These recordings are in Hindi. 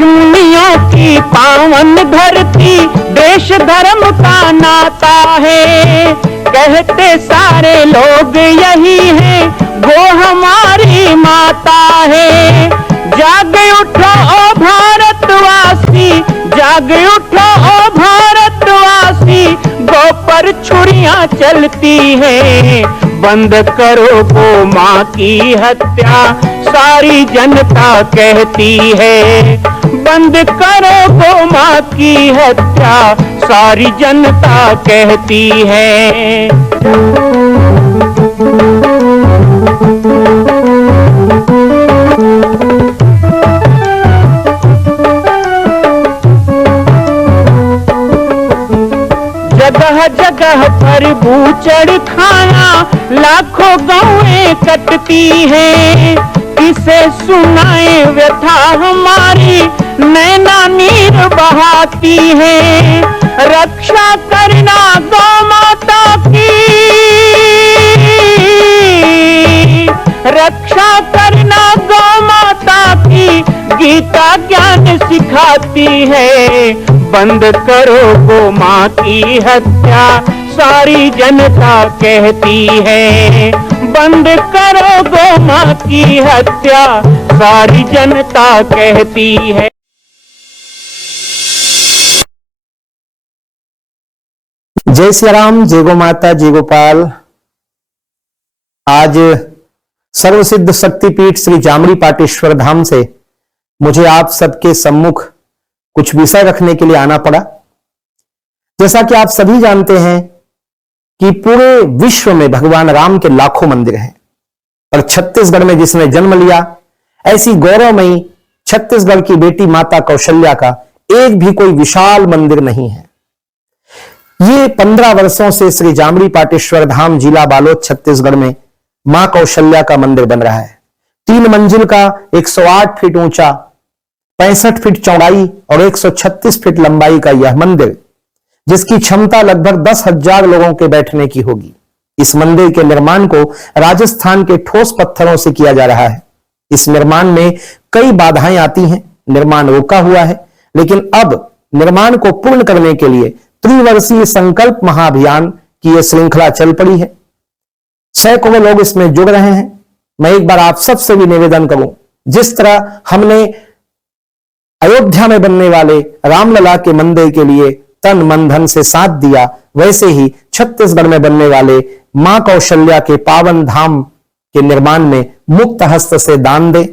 ऋषि मुनियों की पावन धरती, देश धर्म का नाता है। कहते सारे लोग यही है, वो हमारी माता है। जाग उठो ओ भारतवासी, जाग उठो ओ भारतवासी, गौ पर छुरियां चलती हैं। बंद करो गौ माँ की हत्या, सारी जनता कहती है। बंद करो गौ माँ की हत्या, सारी जनता कहती है। जगह जगह पर बूचड़ खाना, लाखों गौएं कटती हैं। किसे सुनाए व्यथा हमारी, नैना नीर बहाती है। रक्षा करना गौ माता की, रक्षा करना गौ माता की, गीता ज्ञान सिखाती है। बंद करो गौ माँ की हत्या, सारी जनता कहती है। बंद करो गौ माँ की हत्या, सारी जनता कहती है। जय श्री राम, जय गो माता, जय गोपाल। आज सर्वसिद्ध शक्तिपीठ श्री जामड़ी पाटेश्वर धाम से मुझे आप सबके सम्मुख कुछ विषय रखने के लिए आना पड़ा। जैसा कि आप सभी जानते हैं कि पूरे विश्व में भगवान राम के लाखों मंदिर हैं, और छत्तीसगढ़ में जिसने जन्म लिया, ऐसी गौरवमयी छत्तीसगढ़ की बेटी माता कौशल्या का एक भी कोई विशाल मंदिर नहीं है। ये 15 वर्षों से श्री जामड़ी पाटेश्वर धाम, जिला बालोद, छत्तीसगढ़ में मां कौशल्या का मंदिर बन रहा है। 3 मंजिल का 108 फीट ऊंचा, 65 फीट चौड़ाई और 136 फीट लंबाई का यह मंदिर, जिसकी क्षमता लगभग 10,000 लोगों के बैठने की होगी। इस मंदिर के निर्माण को राजस्थान के ठोस पत्थरों से किया जा रहा है। इस निर्माण में कई बाधाएं आती हैं, निर्माण रुका हुआ है, लेकिन अब निर्माण को पूर्ण करने के लिए त्रिवर्षीय संकल्प महाअभियान की यह श्रृंखला चल पड़ी है। सैकड़ों लोग इसमें जुड़ रहे हैं। मैं एक बार आप सबसे भी निवेदन करूं, जिस तरह हमने अयोध्या में बनने वाले रामलला के मंदिर के लिए तन मन धन से साथ दिया, वैसे ही छत्तीसगढ़ में बनने वाले मां कौशल्या के पावन धाम के निर्माण में मुक्त हस्त से दान दें।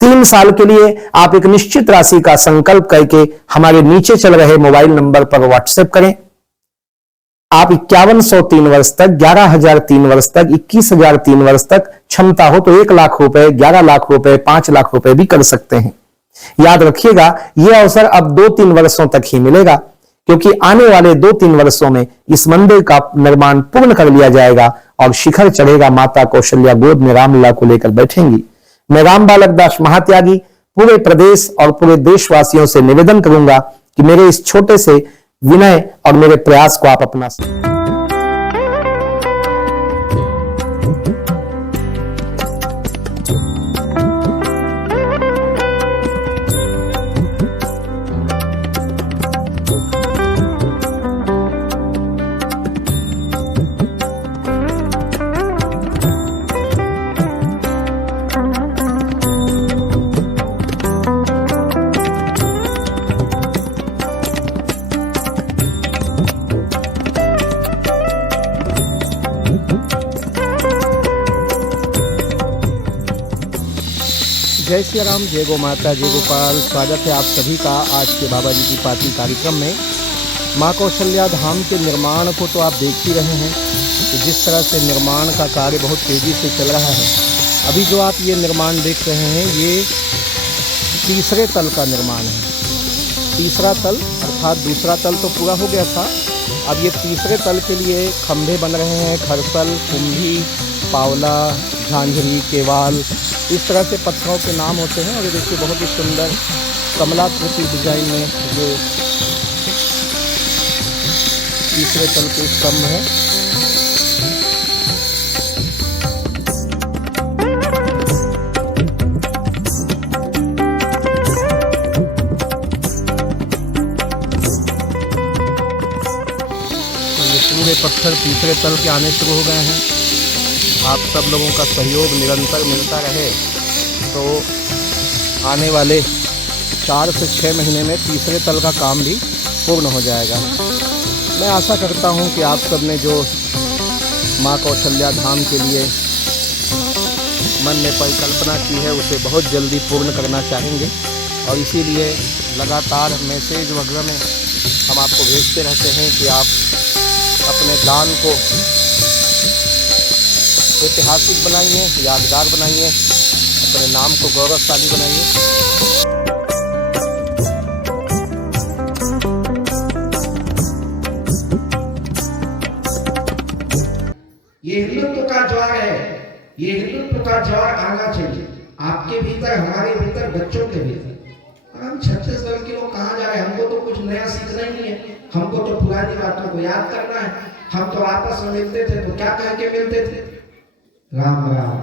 3 साल के लिए आप एक निश्चित राशि का संकल्प करके हमारे नीचे चल रहे मोबाइल नंबर पर व्हाट्सएप करें। आप 5100 3 वर्ष तक, 11,000 3 वर्ष तक, 21,000 3 वर्ष तक, क्षमता हो तो 1 लाख रुपए, 11 लाख रुपए, 5 लाख रुपए भी कर सकते हैं। याद रखिएगा, यह अवसर अब 2-3 वर्षों तक ही मिलेगा, क्योंकि आने वाले 2-3 वर्षों में इस मंदिर का निर्माण पूर्ण कर लिया जाएगा और शिखर चढ़ेगा। माता कौशल्या गोद में रामलला को लेकर बैठेंगी। मैं राम बालक दास महात्यागी पूरे प्रदेश और पूरे देशवासियों से निवेदन करूंगा कि मेरे इस छोटे से विनय और मेरे प्रयास को आप अपना जय श्री राम, जय गो माता, जय गोपाल। स्वागत है आप सभी का आज के बाबा जी की पार्टी कार्यक्रम में। माँ कौशल्या धाम के निर्माण को तो आप देख ही रहे हैं कि जिस तरह से निर्माण का कार्य बहुत तेज़ी से चल रहा है। अभी जो आप ये निर्माण देख रहे हैं, ये तीसरे तल का निर्माण है। तीसरा तल अर्थात दूसरा तल तो पूरा हो गया था, अब ये तीसरे तल के लिए खंभे बन रहे हैं। खरसल, कुंभी, पावला, झांझरी, केवाल, इस तरह से पत्थरों के नाम होते हैं। और ये देखिए बहुत ही सुंदर कमलाकृति डिजाइन में जो तीसरे तल के स्तंभ है। पत्थर तीसरे तल के आने शुरू हो गए हैं। आप सब लोगों का सहयोग निरंतर मिलता रहे तो आने वाले 4 से 6 महीने में तीसरे तल का काम भी पूर्ण हो जाएगा। मैं आशा करता हूं कि आप सब ने जो माँ कौशल्या धाम के लिए मन में परिकल्पना की है उसे बहुत जल्दी पूर्ण करना चाहेंगे और इसीलिए लगातार मैसेज वगैरह में हम आपको भेजते रहते हैं कि आप अपने दान को ऐतिहासिक बनाइए, यादगार बनाइए, अपने नाम को गौरवशाली बनाइए। ये हिंदुत्व का ज्वार है, ये हिंदुत्व का ज्वार आना चाहिए आपके भीतर, हमारे भीतर, बच्चों के भीतर। हम छत्तीसगढ़ के लोग कहाँ जा रहे हैं? हमको तो कुछ नया सीखना ही नहीं है, हमको तो पुरानी बातों को याद करना है। हम तो आपस में मिलते थे तो क्या कह के मिलते थे? राम राम।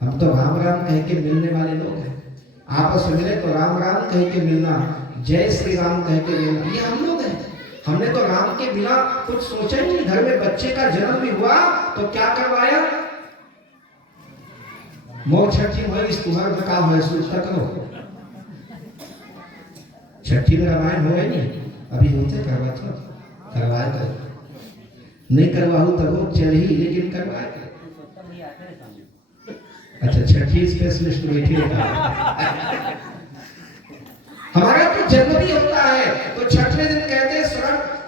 हम तो राम राम कह के मिलने वाले लोग हैं। आपस में मिले तो राम राम कह के मिलना, जय श्री राम कह के मिलना, ये हम लोग हैं। हमने तो राम के बिना कुछ सोचा ही नहीं। घर में बच्चे का जन्म भी हुआ तो क्या करवाया? मोर छठी मोर तुहर में का है सोचता करो। छठी में रामायण हो नहीं, अभी होते करवाए तो नहीं करवाऊ तब चल ही, लेकिन करवाए। अच्छा, छठी स्पेशलिस्ट बैठी है। हमारा तो जन्म भी होता है तो छठवें दिन कहते हैं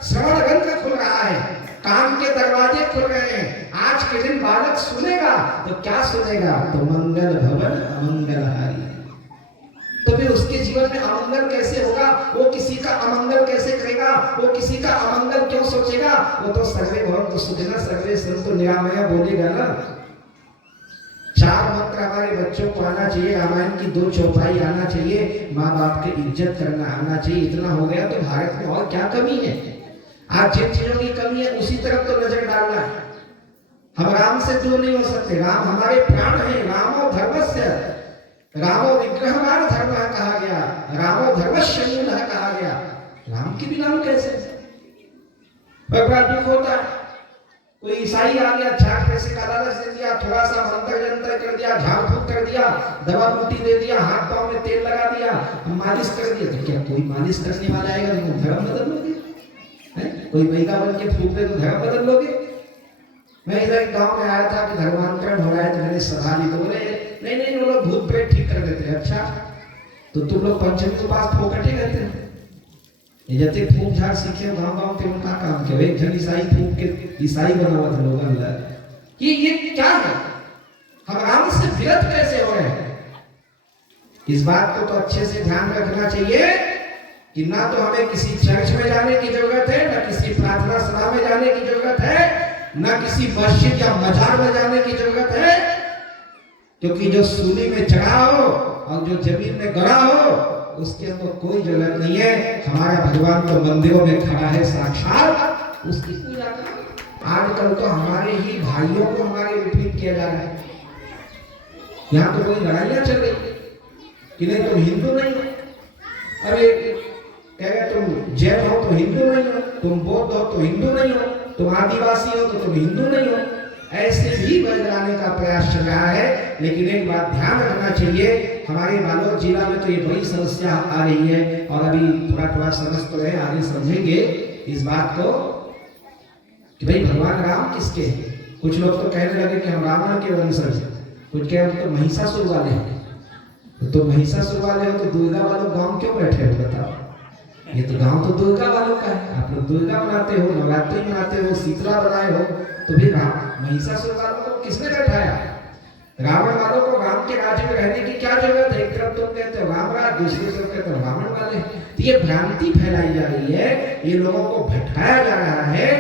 श्रवण रंग खुल रहा है, काम के दरवाजे खुल रहे हैं। आज के दिन बालक सुनेगा तो क्या सुनेगा? तो मंगल भवन अमंगल हारी। तो फिर उसके जीवन में अमंगल कैसे होगा? वो किसी का अमंगल कैसे करेगा? वो किसी का अमंगल क्यों सोचेगा? वो तो सर्वे भवन्तु सुखिनः सर्वे सन्तु निरामया बोलेगा ना। 4 मंत्र हमारे बच्चों को आना चाहिए, रामायण की 2 चौपाई आना चाहिए, माँ बाप की इज्जत करना आना चाहिए। इतना हो गया तो भारत में और क्या कमी है? आज जिन चीजों की कमी है उसी तरफ तो नजर डालना है। हम राम से दूर नहीं हो सकते। राम हमारे प्राण है। रामो धर्मस्य, रामो विग्रहवान धर्म कहा गया, रामो धर्मस्य मूलः कहा गया। राम के बिना हम कैसे? बड़ा दुख होता है। कोई ईसाई आ गया, 4 पैसे का लालच दे दिया, थोड़ा सा मंत्र जंत्र कर दिया, झाड़ फूक कर दिया, दवा बूटी दे दिया, हाथ पांव में तेल लगा दिया, मालिश कर दिया। तो क्या कोई मालिश करने वाला आएगा तो धर्म बदल लोगे? कोई बैगा बन के फूक दे तो धर्म बदल लोगे? मैं इधर एक गाँव में आया था कि धर्मांतरण हो रहा है तो मैंने सभा ली तो बोले नहीं वो लोग भूत प्रेत ठीक कर देते हैं। अच्छा, तो तुम लोग पंचमी के पास फोकटे रहते हैं? ये जते फूक झाड़ सीखे गाँव के उनका काम क्या? एक जन ईसाई फूक के ईसाई बनावा था लोग अल्लाह। ये क्या है? हम राम से विरत कैसे हो रहे हैं? इस बात को तो अच्छे से ध्यान रखना चाहिए कि ना तो हमें किसी चर्च में जाने की जरूरत है, ना किसी प्रार्थना सभा में जाने की जरूरत है, ना किसी मस्जिद या मजार में जाने की जरूरत है। क्योंकि जो सूली में चढ़ा हो और जो जमीन में गड़ा हो उसके अंदर कोई जरूरत नहीं है। हमारा भगवान तो मंदिरों में खड़ा है साक्षात, उसकी पूजा करो। आजकल तो हमारे ही भाइयों को हमारे विपरीत किया जा रहा है। यहाँ तो कोई लड़ाइयाँ चल रही कि नहीं तुम हिंदू नहीं हो, अरे कह रहे तुम जैन हो तो हिंदू नहीं हो, तुम बौद्ध हो तो हिंदू नहीं हो, तुम आदिवासी हो तो तुम हिंदू नहीं हो। ऐसे भी बदलाने का प्रयास चल रहा है। लेकिन एक बात ध्यान रखना चाहिए, हमारे बालोद जिला में तो ये बड़ी समस्या आ रही है और अभी थोड़ा समझ तो रहे, आगे समझेंगे इस बात को कि भाई भगवान राम किसके हैं। कुछ लोग तो कहने लगे कि हम रावण के वंशज हैं, कुछ कह रहे तो महिषासुर वाले हैं। तो महिषासुर वाले हो तो दुर्गा वालों गाँव क्यों बैठे हो? बताओ, ये तो गांव तो दुर्गा वालों का है। आप लोग दुर्गा बनाते हो, नवरात्रि मनाते हो, शीतला बनाए हो, तो भी महिषासुर वालों को किसने बैठाया? रावण वालों को राम के राज्य में रहने की क्या जरूरत है? एक तरफ तुम कहते हो राम राज, दूसरी तरफ कहते हो रावण वाले। तो ये भ्रांति फैलाई जा रही है, ये लोगों को भटकाया जा रहा है,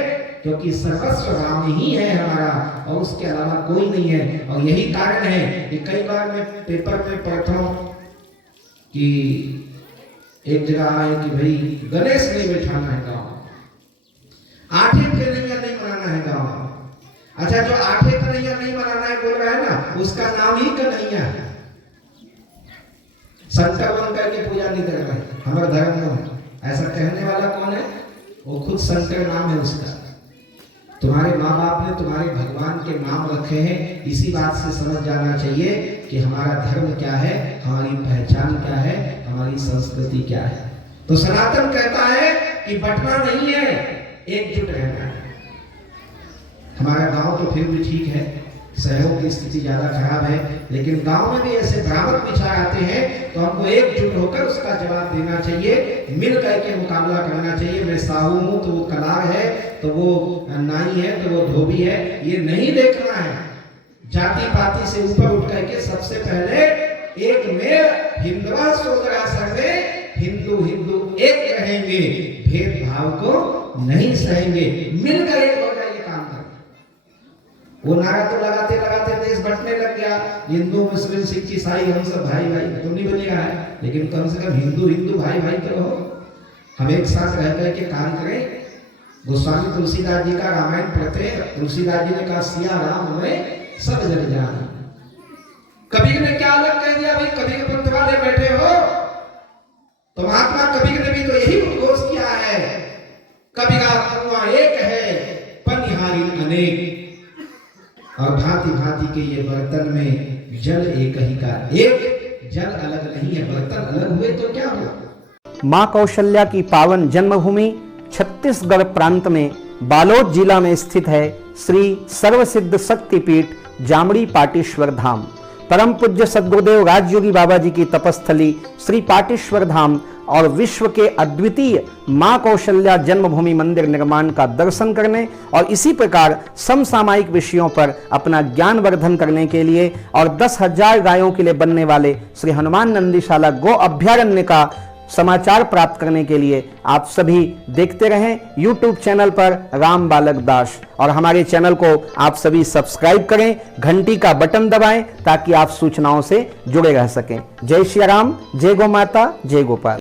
क्योंकि सर्वस्व राम ही है हमारा और उसके अलावा कोई नहीं है। और यही कारण है कि कई बार मैं पेपर में पढ़ता हूँ कि एक जगह आए कि भाई गणेश नहीं बैठाना है गाँव, आठे कन्हैया नहीं मनाना है गाँव। अच्छा, जो आठे कन्हैया नहीं मनाना है बोल रहा है ना, उसका नाम ही कन्हैया है। शंकर वंकर की पूजा नहीं कर रहे हमारे धर्म में। ऐसा कहने वाला कौन है? वो खुद शंकर नाम है उसका। तुम्हारे माँ बाप ने तुम्हारे भगवान के नाम रखे हैं, इसी बात से समझ जाना चाहिए कि हमारा धर्म क्या है, हमारी पहचान क्या है, हमारी संस्कृति क्या है। तो सनातन कहता है कि बंटना नहीं है, एकजुट रहना है। हमारा गांव तो फिर भी ठीक है, शहरों की स्थिति ज्यादा खराब है, लेकिन गांव में भी ऐसे भ्रामक विचार आते हैं तो हमको एकजुट होकर उसका जवाब देना चाहिए, मिल करके मुकाबला करना चाहिए। मैं साहू हूं तो वो कलार है, तो वो नाई है तो वो धोबी है, ये नहीं देखना है। जाति पाति से ऊपर उठ करके सबसे पहले एक में हिंदवा सोदरा सर्वे, हिंदू हिंदू एक रहेंगे, भेदभाव को नहीं सहेंगे, मिलकर एक होकर ये काम करें। वो नारा तो लगाते लगाते देश बंटने लग गया, हिंदू मुस्लिम सिख ईसाई हम सब भाई भाई, तो नहीं बनेगा है, लेकिन कम से कम हिंदू हिंदू भाई भाई तो रहो, हम एक साथ रह करके काम करें। गोस्वामी तुलसीदास जी का रामायण पढ़ते, तुलसीदास जी ने कहा सिया राम में सब जग जान। कबीर ने क्या अलग कह दिया भाई, कबीर पंथ वाले बैठे हो, तो महात्मा कबीर ने भी तो यही उद्घोष किया है, कबीरा कुआं एक है पनिहारी अनेक, और भांति भांति के ये बर्तन में जल एक ही का, एक जल अलग नहीं है, बर्तन अलग हुए तो क्या हुआ। मां कौशल्या की पावन जन्मभूमि छत्तीसगढ़ प्रांत में बालोद जिला में स्थित है श्री सर्वसिद्ध शक्तिपीठ जामड़ी पाटेश्वर धाम। परम पूज्य सद्गुरुदेव राजयोगी बाबा जी की तपस्थली श्री पाटेश्वर धाम और विश्व के अद्वितीय मां कौशल्या जन्मभूमि मंदिर निर्माण का दर्शन करने और इसी प्रकार समसामयिक विषयों पर अपना ज्ञान वर्धन करने के लिए और 10,000 गायों के लिए बनने वाले श्री हनुमान नंदीशाला गो अभ्यारण्य का समाचार प्राप्त करने के लिए आप सभी देखते रहें YouTube चैनल पर राम बालक दास, और हमारे चैनल को आप सभी सब्सक्राइब करें, घंटी का बटन दबाएं ताकि आप सूचनाओं से जुड़े रह सकें। जय श्री राम, जय गौ माता, जय गोपाल।